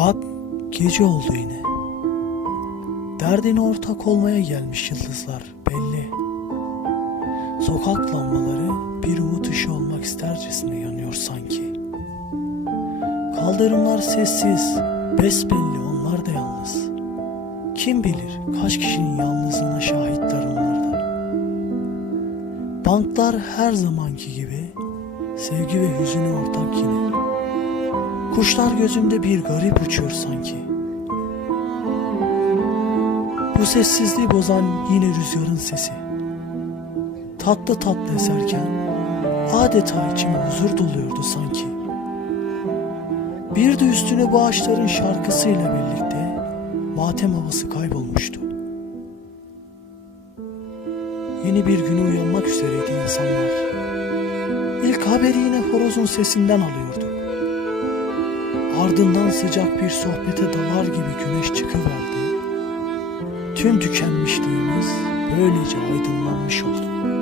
Bak gece oldu yine. Derdine ortak olmaya gelmiş yıldızlar belli. Sokak lambaları bir umut ışığı olmak istercesine yanıyor sanki. Kaldırımlar sessiz, besbelli onlar da yalnız. Kim bilir kaç kişinin yalnızlığına şahitler onlarda. Banklar her zamanki gibi sevgi ve hüzünü ortak yine. Kuşlar gözümde bir garip uçuyor sanki. Bu sessizliği bozan yine rüzgarın sesi. Tatlı tatlı eserken adeta içime huzur doluyordu sanki. Bir de üstüne bu ağaçların şarkısıyla birlikte matem havası kaybolmuştu. Yeni bir güne uyanmak üzereydi insanlar. İlk haberi yine horozun sesinden alıyorduk. Ardından sıcak bir sohbete dalar gibi güneş çıkıverdi. Tüm tükenmişliğimiz böylece aydınlanmış oldu.